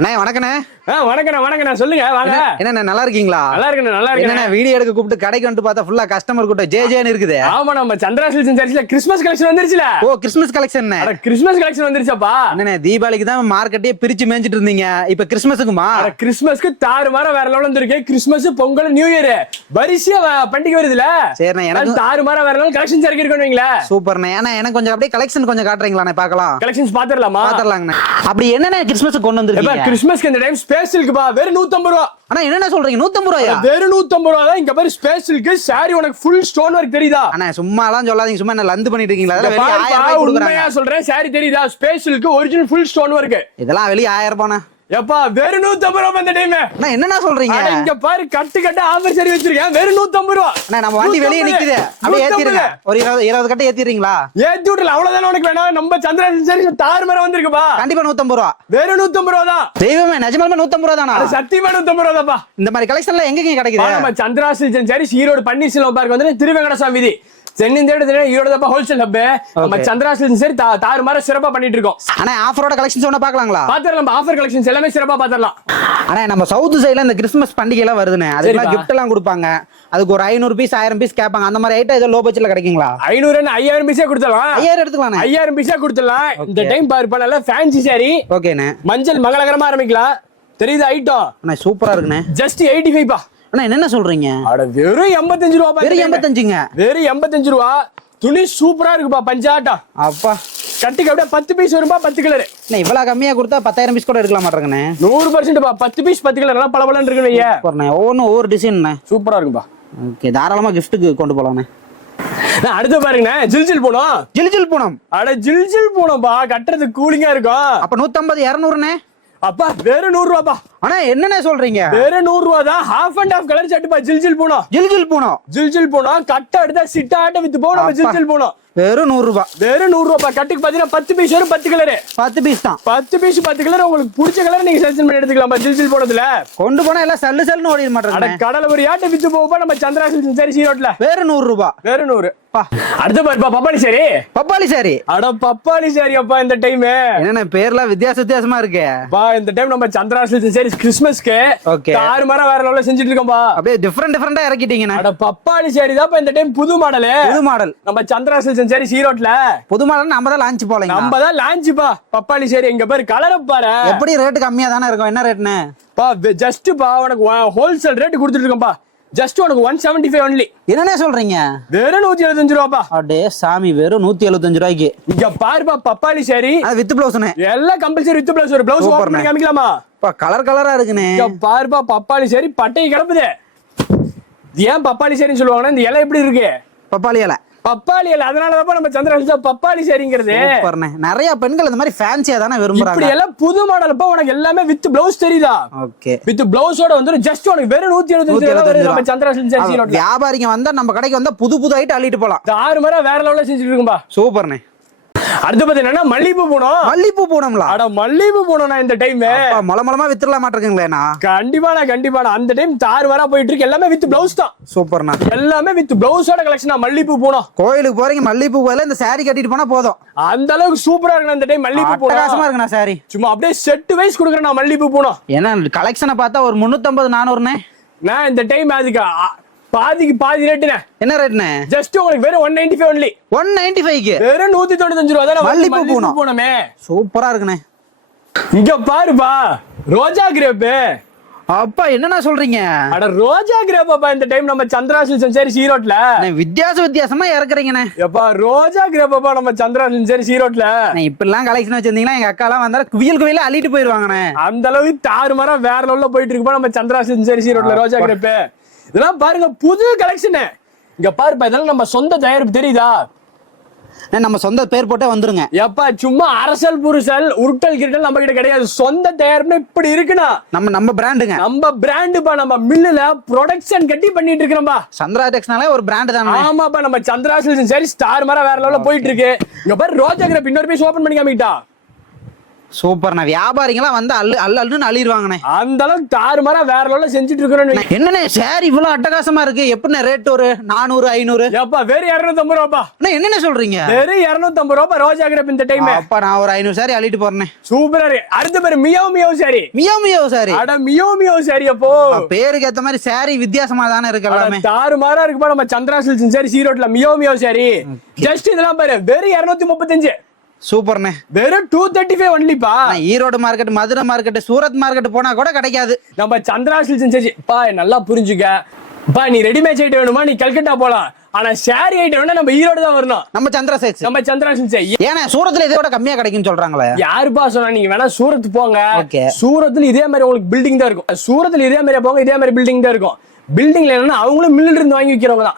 அண்ணே வணக்கண்ணே. வணக்கண்ணே சொல்லுங்க வாங்க. என்ன நல்லா இருக்கீங்களா? நல்லா இருக்கேன். என்ன வீடியோ எடுக்க கூப்பிட்டு கடைக்கு வந்து பார்த்தா ஃபுல்லா கஸ்டமர் கூட்டம் ஜேன்னு இருக்குது. ஆமா, நம்ம சந்திரா சில்க்ஸ் அண்ட் சாரீஸ்ல கிறிஸ்மஸ் கலெக்ஷன் வந்துருச்சுல. ஓ, கிறிஸ்மஸ் கலெக்ஷன். கிறிஸ்மஸ் கலெக்ஷன் வந்துருச்சாப்பா. என்னண்ணே தீபாவளிக்கு தான் மார்க்கெட்டே பிரிச்சு மேய்ஞ்சிட்டு இருந்தீங்க, இப்ப கிறிஸ்மஸுக்குமா? கிறிஸ்மஸ்க்கு தாறுமாறா வேற லெவல் வந்திருக்கு. கிறிஸ்மஸ், பொங்கல், நியூ இயர் வரிசையா பண்டிகை வருதுல. சரிண்ணே, எனக்கு தாறுமாறா வேற லெவல் கலெக்ஷன்ஸ் இறக்கிருக்கீங்களா? சூப்பர்ண்ணே. ஏன்னா எனக்கு கொஞ்சம் அப்படியே கலெக்ஷன் கொஞ்சம் காட்டுறீங்களா? பார்க்கலாம். கலெக்ஷன்ஸ் பாத்துறலாமா? பாத்துறலாங்கண்ணே. அப்படி என்னண்ணே கிறிஸ்மஸ் கொண்டு வந்திருக்கீங்க? கிறிஸ்மஸ்க்கு இந்த டைம் ஸ்பெஷலுக்குப்பா வெறும் 150 ரூபா. அண்ணா என்ன சொல்றீங்க? 150 ரூபாயா? வெறும் 150 ரூபா தான். இங்க பாரு ஸ்பெஷலுக்கு சாரி உனக்கு ஃபுல் ஸ்டோன் வர்க் தெரியுதா? அண்ணா சும்மா எல்லாம் சொல்லாதீங்க, சும்மா என்ன லந்து பண்ணிட்டு இருக்கீங்களா? உண்மையா சொல்றேன், சாரி தெரியுதா? ஸ்பெஷலுக்கு ஒரிஜினல் ஃபுல் ஸ்டோன் வர்க். இதெல்லாம் வெளிய 1000 ரூபாய். எப்பா வெறும் 150 ரூபா இந்த டைம். நான் என்னன்னா சொல்றீங்க? இங்க பாரு கட்டு ஆஃபர் சரி வச்சிருக்கேன். வெறும் 150 ரூபா. நம்ம வண்டி வெளியே நிக்குது, அப்படியே ஏத்திடுங்க. ஒரு 20 கட்டு ஏத்திடுறீங்களா? ஏத்தி விடல, அவ்வளவுதானே உனக்கு வேணும். நம்ம சந்திரா சரி தாறுமாறா வந்திருக்குப்பா. கண்டிப்பா 150 ரூபா. வெறும் 150 ரூபா தான். தெய்வமே, நிஜமாலுமே 150 ரூபா தானா? சத்தியமா 150 ரூபா தான்ப்பா. இந்த மாதிரி கலெக்ஷன்ல எங்க கிடைக்குது? நம்ம சந்திரா சரி ஈரோடு பன்னீர்செல்வம் பார்க் வந்து திருவேங்கடசாமி வீதி ஈரோடு ஹோல்சேல் ஹப். நம்ம சந்திரா சரி தாறுமாறா சிறப்பா பண்ணிட்டு இருக்கோம். ஆனா ஆஃபரோட கலெக்ஷன்ஸ் ஒண்ணு பார்க்கலாங்களா? பாத்துறலாம். ஆஃபர் கலெக்ஷன்ஸ் எல்லாமே சிறப்பா பாத்துறலாம். ஆனா நம்ம சவுத் சைடுல இந்த கிறிஸ்மஸ் பண்டிகை எல்லாம் வருதுனே, அதுக்கு கிஃப்ட் எல்லாம் கொடுப்பாங்க. அதுக்கு ஒரு 500 பீஸ் 1000 பீஸ் கேட்பாங்க. அந்த மாதிரி ஐட்டம் ஏதோ லோ பட்ஜெட்ல கிடைக்குங்களா? 500 5000 பீஸே கொடுத்தலாம். 5000 எடுத்துக்கலாம். 5000 பீஸே கொடுத்தலாம். இந்த டைம் பாரு நல்ல ஃபேன்சி சாரி. ஓகேண்ணே. மஞ்சள் மங்களகரமா ஆரம்பிக்கலாம். தெரியுது ஐட்டம்? அண்ணா சூப்பரா இருக்குண்ணே. ஜஸ்ட் 85 பா. அண்ணா என்ன சொல்றீங்க? அட வெறும் 85 ரூபா. வெறும் 85ங்க. வெறும் 85 ரூபா. துணி சூப்பரா இருக்குப்பா. பஞ்சாட்டா அப்பா. கட்டிக்கு அப்படியே 10 பீஸ் வரும்பா. 10 கலர். நான் இவ்வளவு கம்மியா கொடுத்தா 10000 பீஸ் கூட எடுக்கலாம் மாட்டேங்கண்ணே. 100% பா. 10 பீஸ் 10 கலர் நல்லா பளபளன்னு இருக்குன்னு ஐயா. ஒவ்வொன்றும் ஒவ்வொரு டிசைன் சூப்பரா இருக்குப்பா. ஓகே, தாராளமா கிஃப்ட்டுக்கு கொண்டு போலாம்ண்ணே. அடுத்து பாருங்கண்ணே, ஜில்ஜில் பூனம். ஜில்ஜில் பூனம். அட ஜில்ஜில் பூனம்பா. கட்டுறது கூலிங்கா இருக்கும். அப்ப 150 200ண்ணே. அப்பா வெறும் 100 ரூபாப்பா. ஆனா என்னண்ணே சொல்றீங்க? வெறும் 100 ரூபா தான். ஹாஃப் அண்ட் ஹாஃப் கலர் சட்டுப்பா. ஜில்ஜில் பூனம். ஜில்ஜில் பூனம் கட்ட எடுத்தா சிட்டா ஆட்ட வித்து போனோம். ஜில்ஜில் பூனம் வெறும் 100 ரூபாய். வெறும் 100 ரூபாய். கட்டுக்கு பாத்தீங்கன்னா 10 பீஸ் வரும். 10 கலர். 10 பீஸ் தான். 10 பீஸ் 10 கலர். உங்களுக்கு பிடிச்ச கலர் நீங்க செலக்ஷன் பண்ணி எடுத்துக்கலாம். ஜில்ஜில் போனதுல கொண்டு போனா எல்லாம் சல்லுன்னு ஓடிட மாட்டாங்க. கடலை ஒரு ஆட்ட வித்து போவா நம்ம சந்திரா சரி ஈரோட்ல. வெறும் 100 ரூபாய். வெறும் 100. அடுத்து பாருப்பா பப்பாளி சாரி. பப்பாளி சாரி. அட பப்பாளி சாரி அப்பா. இந்த டைம் என்னன்னா பேர்லாம் வித்தியாசமா இருக்கு பா. இந்த டைம் நம்ம சந்திரா சரி கிறிஸ்மஸ்க்கு தாறுமாறா வேற லெவல்ல செஞ்சுட்டு இருக்கோம்பா. அப்படியே டிஃபரெண்டா இறக்கிட்டீங்க. அட பப்பாளி சாரி தான் இந்த டைம் புது மாடல். நம்ம சந்திரா சரி ஈரோட்ல புது மாடல் நம்ம தான் லான்ச் போலாம். நம்ம தான் லான்ச் பா. பப்பாளி சாரி எங்க பாரு கலர் பாரு. எப்படி ரேட் கம்மியா தானே இருக்கும். என்ன ரேட்னு பா? ஜஸ்ட் பா உனக்கு ஹோல்சேல் ரேட் கொடுத்துட்டு இருக்கோம்பா. ஜஸ்ட் உனக்கு 175 ஒன்லி. என்னண்ணே சொல்றீங்க? வெறும் 175 ரூபாப்பா. அடே சாமி, வெறும் 175 ரூபாய்க்கு. இங்க பாருப்பா பப்பாளி சாரி. அது வித் ப்ளவுஸ்னே. எல்லாம் கம்பல்சரி வித் ப்ளவுஸ். ஒரு ப்ளவுஸ் ஓபன் பண்ணி காமிக்கலாமா? பா கலரா இருக்குனே. இங்க பாருப்பா பப்பாளி சாரி பட்டை கிடப்புது. ஏன் பப்பாளி சாரின்னு சொல்லுவாங்கன்னா இந்த இலை எப்படி இருக்கு? பப்பாளி இலை. அதனாலதான் நம்ம சந்திரா பப்பாளி சாரிங்கிறது. நிறைய பெண்கள் இந்த மாதிரி ஃபேன்சியா தானே விரும்புறாங்க. இப்படி எல்லாம் புது மாடல் பா. உனக்கு எல்லாமே வித் ப்ளவுஸ் தெரியுதா? ஓகே. வித் ப்ளவுஸோட வந்து ஜஸ்ட் உனக்கு வெறும் 175 ரூபாய். நம்ம சந்திரா சரி ஈரோட்ல வியாபாரிங்க வந்தா நம்ம கடைக்கு வந்தா புது ஐட்டம் அள்ளிட்டு போலாம். தாறுமாறா வேற லெவல்ல செஞ்சுட்டு இருக்கும்பா. சூப்பர்ண்ணே. அடுத்து பாத்தீங்கன்னா மல்லிப்பூ பூனம். மல்லிப்பூ பூனம்ல. அட மல்லிப்பூ பூனம் இந்த டைம் மலமலமா வித்துறலாம் மாட்டீங்களேனா? கண்டிப்பா அந்த டைம் தாறுமாறா போயிட்டு இருக்கு. எல்லாமே வித் ப்ளவுஸ் தான். சூப்பர்ண்ணா. எல்லாமே வித் ப்ளவுஸோட கலெக்ஷனா மல்லிப்பூ பூனம். கோயிலுக்கு போறீங்க மல்லிப்பூ கோயில இந்த சாரி கட்டிட்டு போனா போதும். அந்த அளவுக்கு சூப்பரா இருக்கு இந்த டைம் மல்லிப்பூ பூனம். பிரகாசமா இருக்குண்ணா சாரி. சும்மா அப்படியே செட் வைஸ் குடுக்குறேன் மல்லிப்பூ பூனம். ஏன்னா கலெக்ஷனை பார்த்தா ஒரு 350 400ண்ணே. நான் இந்த டைம் அதுக்கு பாதிக்கு பாதி ரேட்டுண்ணே. என்ன ரேட்ண்ணே? ஜஸ்ட் உங்களுக்கு வெறும் 195 ஒன்லி. 195க்கு வெறும் 195 ரூபா தான் மல்லிப்பூ பூனமே. சூப்பரா இருக்குண்ணே. இங்க பாருப்பா ரோஜா கிரேப். அப்பா என்னன்னா சொல்றீங்க? அட ரோஜா கிரேப் அப்பா. இந்த டைம் நம்ம சந்திரா சரி ஈரோட்ல வித்தியாசமா இறக்குறீங்கண்ணே. எப்பா ரோஜா கிரேப் அப்பா. நம்ம சந்திரா சரி ஈரோட்ல இப்ப எல்லாம் கலெக்ஷன் வச்சிருந்தீங்கன்னா எங்க அக்கா எல்லாம் வந்தா குவியல் அள்ளிட்டு போயிருவாங்கண்ணே. அந்த அளவுக்கு தாறுமாறா வேற லெவல்ல போயிட்டு இருக்குப்பா நம்ம சந்திரா சரி ஈரோட்ல ரோஜா கிரேப். இதெல்லாம் பாருங்க புது கலெக்ஷன். இங்க பாருப்பா இதெல்லாம் நம்ம சொந்த தயாரிப்பு தெரியுதா? நம்ம சொந்த பேர் போட்டே வந்துருங்க. எப்பா சும்மா அரசல் புருசல் உருட்டல் கிருட்டல் நம்ம கிட்ட கிடையாது. சொந்த தயாரிப்பு இப்படி இருக்குன்னா நம்ம பிராண்டுங்க. நம்ம பிராண்டுப்பா. நம்ம மில்லுல ப்ரொடக்ஷன் கட்டி பண்ணிட்டு இருக்கோம்பா. சந்திரா டெக்ஸ்னாலே ஒரு பிராண்ட் தானே. ஆமாப்பா. நம்ம சந்திரா சரி ஸ்டார் மாதிரி வேற லெவல்ல போயிட்டு இருக்கு. இங்க பாரு ரோஜா கிரேப் இன்னொரு பீஸ் ஓபன் பண்ணி காமிட்டா. சூப்பர்ண்ணா. வியாபாரிங்களாம் வந்து அள்ளுன்னு அள்ளிடுவாங்கண்ணே. அந்த அளவுக்கு தாறுமாறா வேற லெவல்ல செஞ்சுட்டு இருக்கிறோம். என்னண்ணே சாரி இவ்வளவு அட்டகாசமா இருக்கு? எப்படிண்ணே ரேட்? ஒரு 400 500? எப்பா வெறும் 250 ரூபாப்பா. என்னண்ணே சொல்றீங்க? வெறும் 250 ரூபா ரோஜா கிரேப் இந்த டைம். அப்பா நான் ஒரு 500 சாரி அள்ளிட்டு போறேன். சூப்பரா இருக்கு. அடுத்த பேரு meow meow sorry. Meow meow sorry. அட மியாவ் மியாவ் சாரி. அப்போ பேருக்கு ஏத்த மாதிரி சாரி வித்தியாசமா தானே இருக்கு எல்லாமே. தாறுமாறா இருக்குப்பா. நம்ம சந்திரா சில்க்ஸ் சாரி சீரோட்ல மியாவ் மியாவ் சாரி. ஜஸ்ட் இதெல்லாம் பாரு வெறும் 235. சூப்பர்ண்ணே. வெறும் 235 ஒன்லிப்பா. Erode market, Madurai market, Surat market போனா கூட கிடைக்காது. நம்ம சந்திரா சில்க்ஸ் சரி பா நல்லா புரிஞ்சுக்க பா. நீ ரெடிமேட் ஐட்டம் வேணுமா நீ கல்கட்டா போலாம். ஆனா ஷேரி ஐட்டம் வேணா நம்ம ஈரோடு தான் வரணும். நம்ம சந்திரா சில்க்ஸ். நம்ம சந்திரா சில்க்ஸ். ஏன்னா சூரத்ல இதை விட கம்மியா கிடைக்கும்னு சொல்றாங்களே. யாருப்பா சொன்னா? நீங்க வேணா சூரத் போங்க. ஓகே. சூரத்ல இதே மாதிரி உங்களுக்கு பில்டிங் தான் இருக்கும். சூரத்ல இதே மாதிரி போங்க, இதே மாதிரி பில்டிங் தான் இருக்கும். பில்டிங்ல என்னன்னா அவங்களும் மில்லுல இருந்து வாங்கி விக்கிறவங்க தான்.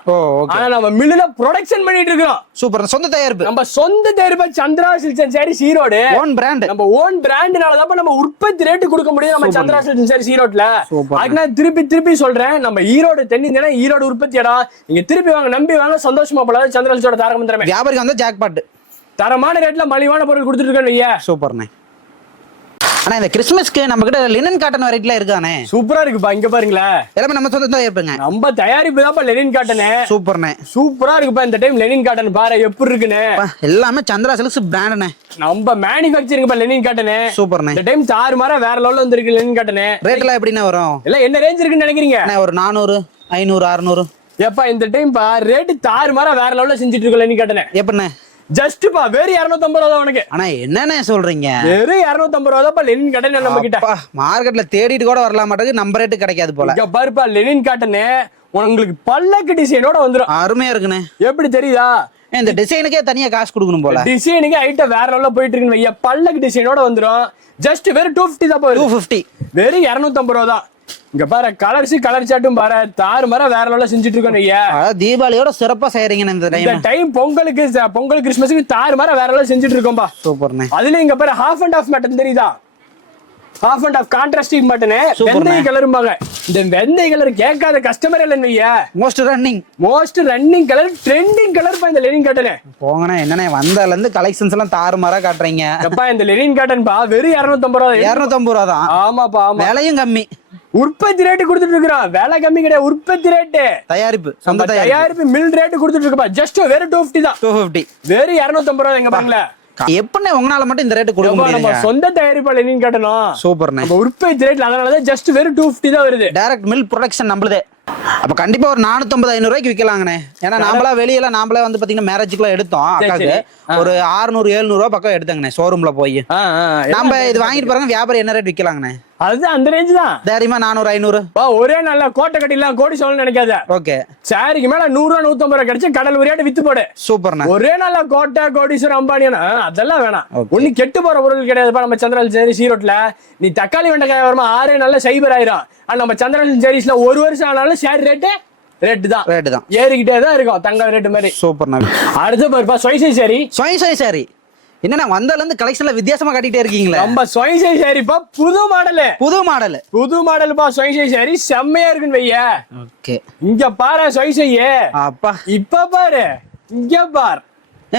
ஆனா நம்ம மில்லுல ப்ரொடக்ஷன் பண்ணிட்டு இருக்கோம். சூப்பர். சொந்த தயாரிப்பு. நம்ம சொந்த தயாரிப்பு Chandra silks sorry Erode. Own brand. நம்ம ஓன் பிராண்ட்னால தான் நம்ம உற்பத்தி ரேட் கொடுக்க முடியும் நம்ம சந்திரா சில்க்ஸ் சாரி ஈரோட்ல. அதுக்கு நான் திருப்பி சொல்றேன், நம்ம ஈரோடு தென்னிந்தியா ஈரோடு உற்பத்தி இடம். நீங்க திருப்பி வாங்க, நம்பி வாங்க, சந்தோஷமா போலாம். சந்திரா சில்க்ஸோட தாரக மந்திரமே. வியாபாரிக்கு வந்து ஜாக்பாட். தரமான ரேட்ல மலிவான பொருள் கொடுத்துட்டு இருக்கேன் ஐயா. சூப்பர்ண்ணே. ஆனா இந்த கிறிஸ்மஸ்க்கு நம்ம கிட்ட லினன் காட்டன் வெரைட்டில இருக்கானே. சூப்பரா இருக்குப்பா. இங்க பாருங்களேன், எல்லாமே நம்ம சொந்த தயாரிப்புங்க. நம்ம தயாரிப்பு தான் லெனின் காட்டன். சூப்பர்ண்ணே. சூப்பரா இருக்குப்பா. இந்த டைம் லெனின் காட்டன் பாரு எப்படி இருக்குன்னு. எல்லாமே சந்திரா சில்க்ஸ் பிராண்ட்ண்ணே. நம்ம மேனுஃபேக்சரிங் லெனின் காட்டன். சூப்பர்ண்ணே. இந்த டைம் தாறுமாறா வேற லெவல்ல வந்திருக்கு லெனின் காட்டன். ரேட் எல்லாம் எப்படின்னா வரும்? எல்லாம் என்ன ரேஞ்ச் இருக்குன்னு நினைக்கிறீங்க? ஒரு 400 500 600. எப்பா இந்த டைம் பா ரேட் தாறுமாறா வேற லெவல்ல செஞ்சுட்டு இருக்கோம் லெனின் காட்டன். எப்படிண்ணே? ஜஸ்ட் பா வெறும் 250 ரூபா தான் உனக்கு. ஆனா என்னண்ணே சொல்றீங்க? வெறும் 250 ரூபா தான் லெனின் காட்டன் நம்ம கிட்ட. மார்க்கெட்ல தேடிட்டு கூட வரலாம் மாட்டேங்குது. நம்ம ரேட்டு கிடைக்காது போல. இங்க பாருப்பா லெனின் காட்டன் உங்களுக்கு பல்லக்கு டிசைனோட வந்துரும். அருமையா இருக்குண்ணே. எப்படி தெரியுதா? இந்த டிசைனுக்கே தனியா காசு கொடுக்கணும் போல. டிசைனுக்கு ஐட்டம் வேற லெவல்ல போயிட்டு இருக்குன்னு வையா. பல்லக்கு டிசைனோட வந்துரும். ஜஸ்ட் வெறும் 250 தான் போகுது. 250. வெறும் 250 ரூபா தான். இங்க பாரு கலர்ஸ் கலர் சாட்டும் பாரு தாறுமாறா வேற லெவல்ல செஞ்சுட்டு இருக்கோம் ஐயா. தீபாவளியோட சிறப்பா செய்றீங்க இந்த டைம். பொங்கல் கிறிஸ்மஸ்க்கு தாறுமாறா வேற லெவல்ல செஞ்சுட்டு இருக்கோம்பா. சூப்பர்ண்ணே. அதுல இங்க பாரு ஹாஃப் அண்ட் ஹாஃப் மட்டன் தெரியுதா? Half and half contrasting mutton வெந்தய கலரும்பாங்க. இந்த வெந்தய கலர் கேட்காத கஸ்டமர் இல்லன்னு ஐயா. Most running colour, trending colour பா இந்த லெனின் காட்டன். போங்கண்ணே. என்னண்ணே வந்தால இருந்து கலெக்ஷன்ஸ் எல்லாம் தாறுமாறா காட்டுறீங்க. அப்பா இந்த லெனின் காட்டன் பா வெறும் 250 ரூபா. 250 ரூபா தான். ஆமாப்பா. விலையும் கம்மி. உற்பத்தி ரேட்டு கொடுத்துட்டு இருக்கிறோம். வேலை கம்மி கிடையாது. உற்பத்தி ரேட்டு தயாரிப்பு சொந்த தயாரிப்பு மில் ரேட்டு கொடுத்துட்டு இருக்கப்பா. ஜஸ்ட் வெறும் 250 தான். 250. வெறும் 250 ரூபா. எங்க பாருங்களேன் எப்படி உங்களால மட்டும் இந்த ரேட் கொடுக்க முடியும்? நம்ம சொந்த தயாரிப்பு லெனின் காட்டணும். சூப்பர்ண்ணே. நம்ம உற்பத்தி ரேட்ல அதனாலதான் ஜஸ்ட் வெறும் 250 தான் வருது. டைரக்ட் மில் ப்ரொடக்ஷன் நம்மளதே. அப்ப கண்டிப்பா ஒரு 450 500 ரூபாய்க்கு விக்கலாங்கண்ணே. ஏன்னா நாமளா வெளியில நாமளே வந்து பாத்தீங்கன்னா மேரேஜுக்குலாம் எடுத்தோம். அக்காக்கு ஒரு 600 700 ரூபாய் பக்கம் எடுத்தாங்கண்ணே ஷோரூம்ல போய். நம்ம இது வாங்கிட்டு பாருங்க வியாபாரம் என்ன ரேட் விக்கலாங்கண்ணே? அதுதான் அந்த ரேஞ்ச் தான். தைரியமா 400 500. ஒரே நல்ல கோட்டை கட்டிலாம் கோடி சொல்லணும்னு நினைக்காத. ஓகே. சாரிக்கு மேல 100 ரூபா 150 ரூபா கிடைச்சு கடல் உரியாட்டு வித்து போடு. சூப்பர்ண்ணா. ஒரே நல்ல கோட்டை கோடீஸ்வரர் அம்பானியா அதெல்லாம் வேணாம். ஒண்ணு கெட்டு போற பொருள் கிடையாதுப்பா. நம்ம சந்திரன் சேரி ஈரோட்ல நீ தக்காளி வெண்டைக்காய் வருமா 6 நல்ல சைபர் ஆயிரும். ஆனா நம்ம சந்திரன் சேரிஸ்ல 1 வருஷம் ஆனாலும் ஷேர் ரேட்டு தான் ஏறிக்கிட்டே தான் இருக்கும். தங்க ரேட்டு மாதிரி. சூப்பர்ண்ணா. அடுத்து பாருப்பா சொய்சை சாரி. என்னன்னா வந்தால இருந்து கலெக்ஷன்ல வித்தியாசமா காட்டிட்டே இருக்கீங்களா? நம்ம சொய்சை சாரிப்பா புது மாடல் பா. சொய்சை சாரி செம்மையா இருக்குன்னு வையா. ஓகே. இங்க பாரு சொய்சையே. அப்பா இப்ப பாரு இங்க பாரு.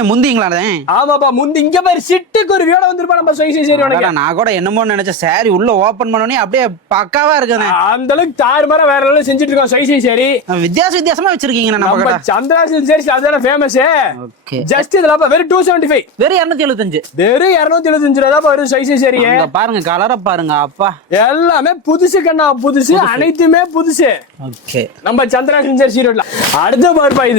முந்திங்களானே? ஆமாப்பா முந்தி. இங்க பாரு சிட்டு குருவியோட வந்துருப்பா நம்ம சொய்சை சாரி. உனக்கு நான் கூட என்னமோ நினைச்ச சாரி உள்ள ஓபன் பண்ணனே அப்படியே பக்காவா இருக்குனே. அந்த அளவுக்கு தாறுமாறா வேற லெவல்ல செஞ்சிட்டு இருக்கோம் சொய்சை சாரி. வித்தியாசமா வச்சிருக்கீங்க நம்ம சந்திரா சில்க்ஸ் சாரி. அதான ஃபேமஸ். ஓகே. ஜஸ்ட் இதெல்லாம் வெறும் 275. வெறும் 275. வெறும் 275 ரூபா தான் வரும் சொய்சை சாரி. பாருங்க கலரை பாருங்க. அப்பா எல்லாமே புதுசு கண்ணா. புதுசு அனைத்துமே புதுசு. ஓகே. நம்ம சந்திரா சில்க்ஸ் சாரி ஈரோட்ல. அடுத்த பாருப்பா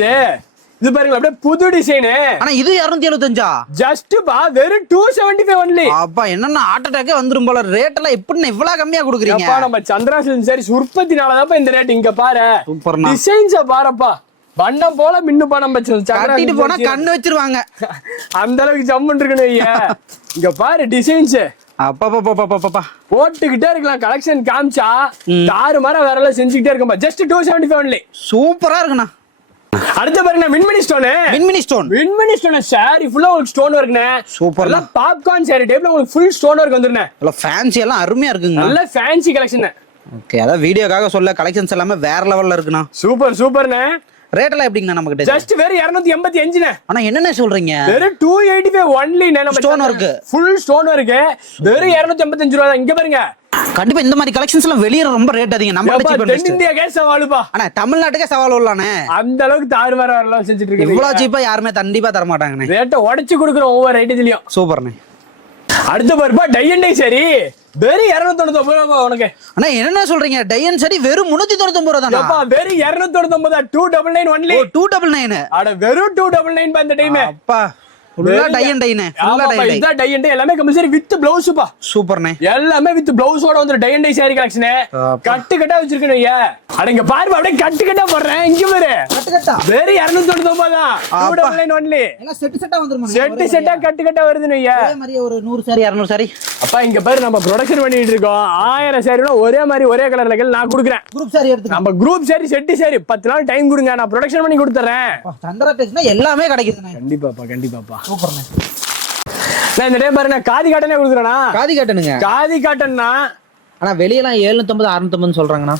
இது பாருங்க அப்படியே புது டிசைன். ஆனா இது 275. ஜஸ்ட் பா வெறும் 275 ஒன்லி. அப்பா என்னன்னா ஹார்ட் அட்டாக்கே வந்துரும் போல. ரேட் எல்லாம் இப்படி இவ்வளவு கம்மியா கொடுக்குறீங்க? அப்பா நம்ம சந்திரா சில்க்ஸ் சாரி உற்பத்தினால தான் இந்த ரேட். இங்க பாரு டிசைன்ஸ் பாருப்பா. வண்ணம் போல மின்னுப்பா. நம்ம கட்டிட்டு போனா கண்ணு வச்சிருவாங்க. அந்த அளவுக்கு ஜம்முன்னு இருக்குன்னு ஐயா. இங்க பாரு டிசைன்ஸ். அப்பா போட்டுக்கிட்டே இருக்கலாம். கலெக்ஷன் காமிச்சா தாறுமாறா வேற எல்லாம் செஞ்சுக்கிட்டே இருக்கும்பா. Just 275 only. சூப்பரா இருக்குண்ணா. அடுத்து பாருங்க மின்மினி ஸ்டோன் சாரி ஃபுல்லா உங்களுக்கு ஸ்டோன் ஒர்க்னே. சூப்பர்ல பாப்கார்ன் சாரி டைப்ல உங்களுக்கு ஃபுல் ஸ்டோன் ஒர்க் வந்துருனே. நல்ல ஃபேன்சி எல்லாம் அருமையா இருக்குங்க. நல்ல ஃபேன்சி கலெக்ஷன். ஓகே. அத வீடியோக்காக சொல்ல கலெக்ஷன்ஸ் எல்லாமே வேற லெவல்ல இருக்குண்ணா. சூப்பர்னே. ரேட் எல்லாம் எப்படிங்கண்ணா நம்ம கிட்ட? ஜஸ்ட் வெறும் 285. ஆனா என்னென்ன சொல்றீங்க? வெறும் 285 only. Stone work, full stone work, வெறும் 285 ரூபா தான். இங்க பாருங்க, கண்டிப்பா இந்த மாதிரி கலெக்ஷன்ஸ் எல்லாம் வெளிய ரொம்ப ரேட் அதிகம். நம்ம இந்தியாக்கே சவாலுப்பா. ஆனா தமிழ்நாட்டுக்கே சவால் உள்ளானே. அந்த அளவுக்கு தாறுமாறா எல்லாம் செஞ்சுட்டு இருக்கு. இவ்வளவு சீப்பா யாருமே கண்டிப்பா தர மாட்டாங்கண்ணே. ரேட்டை உடைச்சு கொடுக்குறோம் ஒவ்வொரு ஐட்டத்துலயும். சூப்பர்ண்ணே. அடுத்த பருப்பா டை அண்ட் டை சரி, வெறும் 299 ரூபா உனக்கு. அண்ணா என்ன சொல்றீங்க? டை அண்ட் சரி வெறும் 399 ரூபா தானா? வெறும் 299, 299 ஒன்லி. 299. அட வெறும் 299 பா இந்த டைம். அப்பா ஃபுல்லா டை அண்ட் டைனே. ஃபுல்லா டை அண்ட் டை. இதான் டை அண்ட் டை, எல்லாமே கம்பல்சரி வித் ப்ளவுஸ் பா. சூப்பர்ண்ணே. எல்லாமே வித் ப்ளவுஸோட வந்து tie and dye sari collection. கட்டு கட்டா வச்சிருக்கேன் ஐயா. அட இங்க பாருங்க, அப்படியே கட்டு கட்டா போடுறேன். இங்க பாரு, கட்டு கட்டா வெறும் 299 தான். 299 ஒன்லி. எல்லாம் செட் செட்டா வந்துருமா? செட் செட்டா கட்டு கட்டா வருதுன்னு ஐயா. ஒரே மாதிரி ஒரு 100 சாரி 200 சாரி. அப்பா இங்க பாரு, நம்ம ப்ரொடக்ஷன் பண்ணிட்டு இருக்கோம். 1000 சாரில ஒரே மாதிரி ஒரே கலர்ல நான் கொடுக்குறேன். குரூப் சாரி எடுத்து நம்ம குரூப் சாரி செட் சாரி 10 நாள் டைம் கொடுங்க, நான் ப்ரொடக்ஷன் பண்ணி கொடுத்துறேன். சந்திரா டெக்ஸ்னா எல்லாமே கிடைக்குதுண்ணே. கண்டிப்பாப்பா கண்டிப்பாப்பா. சூப்பர்ண்ணே. நான் இந்த டைம் பாருங்க காதி காட்டனே கொடுக்குறேனா? காதி காட்டனுங்க. காதி காட்டன்னா ஆனா வெளியலாம் 750 650 சொல்றாங்கண்ணா.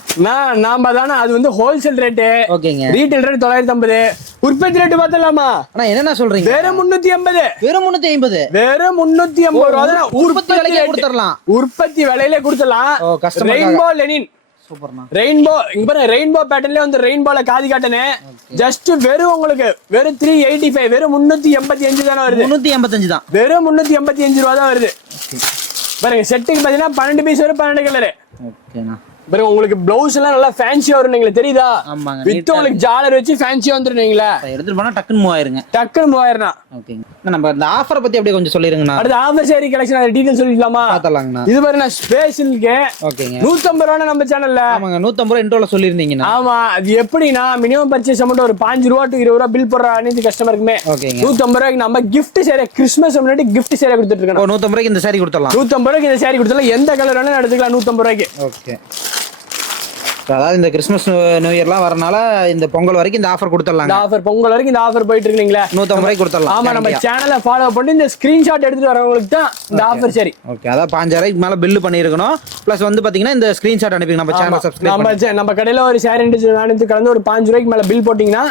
நாம தானே அது வந்து ஹோல்சேல் ரேட்டு. ஓகேங்க. Retail rate 950. உற்பத்தி ரேட் பார்த்தலாமா? அண்ணா என்னென்ன சொல்றீங்க? வெறும் 380. வெறும் 350. வெறும் 380 ரூபா தான். உற்பத்தி விலையிலே கொடுத்துறலாம். உற்பத்தி விலையிலே கொடுத்துறலாம். Rainbow linen. சூப்பர்ண்ணா. ரெயின்போ இங்க பாருங்க, ரெயின்போ பேட்டர்ன்ல வந்து ரெயின்போல காதி காட்டனே ஜஸ்ட் வெறும் உங்களுக்கு வெறும் 385, வெறும் 385 தானே வருது. 385 தான். வெறும் 385 ரூபா தான் வருது. பாருங்க செட்டுக்கு பாத்தீங்கன்னா 12 பீஸ் வரும், 12 கலர். ஓகேண்ணா. பாருங்க உங்களுக்கு பிளவுஸ் எல்லாம் நல்லா ஃபேன்சியா வரும். நீங்க தெரியுதா? ஆமாங்க. வித் உங்களுக்கு ஜாலர் வச்சு ஃபேன்சியா வந்துருவீங்களா? எடுத்துட்டு போனா டக்குன்னு 3000ங்க. டக்குன்னு 3000. ஓகேங்க. நம்ம இந்த ஆஃபரை பத்தி அப்படியே கொஞ்சம் சொல்லிருங்கண்ணா. அடுத்து ஆஃபர் சாரி கலெக்ஷன் அது டீடைல் சொல்லிக்கலாமா? பார்த்தலாங்கண்ணா. இது பாருங்க ஸ்பெஷலுக்கு. ஓகேங்க. 150 ரூபாய் நம்ம சேனல்ல. ஆமாங்க 150 ரூபாய் இன்ட்ரோல சொல்லிருந்தீங்கண்ணா. ஆமா. அது எப்படினா மினிமம் பர்ச்சேஸ் அமௌண்ட் ஒரு 5 ரூபாய் to 20 ரூபாய் பில் போடுற அனைத்து கஸ்டமருக்குமே 150 ரூபாய்க்கு நம்ம gift சாரி கிறிஸ்மஸ் முன்னாடி gift சாரி கொடுத்துட்டு இருக்கோம். 150 ரூபாய்க்கு இந்த சாரி கொடுத்துடலாம். 150 ரூபாய்க்கு இந்த சாரி கொடுத்துடலாம். எந்த கலர் வேணாலும் எடுத்துக்கலாம் 150 ரூபாய்க்கு. ஓகே. அதாவது இந்த கிறிஸ்மஸ் நியூ இயர்லாம் வரனால இந்த பொங்கல் வரைக்கும் இந்த ஆஃபர் கொடுத்துடலாம். இந்த ஆஃபர் பொங்கல் வரைக்கும் இந்த ஆஃபர் போயிட்டு இருக்கீங்களா? 150 ரூபாய்க்கு கொடுத்துடலாம். ஆமா நம்ம சேனலை ஃபாலோ பண்ணி இந்த ஸ்கிரீன்ஷாட் எடுத்துட்டு வரவங்களுக்கு தான் இந்த ஆஃபர் சரி. ஓகே. அதான் 5000 ரூபாய்க்கு மேல பில் பண்ணிருக்கணும். பிளஸ் வந்து பாத்தீங்கன்னா இந்த ஸ்கிரீன்ஷாட் அனுப்பி நம்ம சேனலை சப்ஸ்கிரைப் நம்ம கடையில ஒரு ஷேர் இன்டு கலந்து ஒரு 5 ரூபாய்க்கு மேல பில் போட்டீங்கன்னா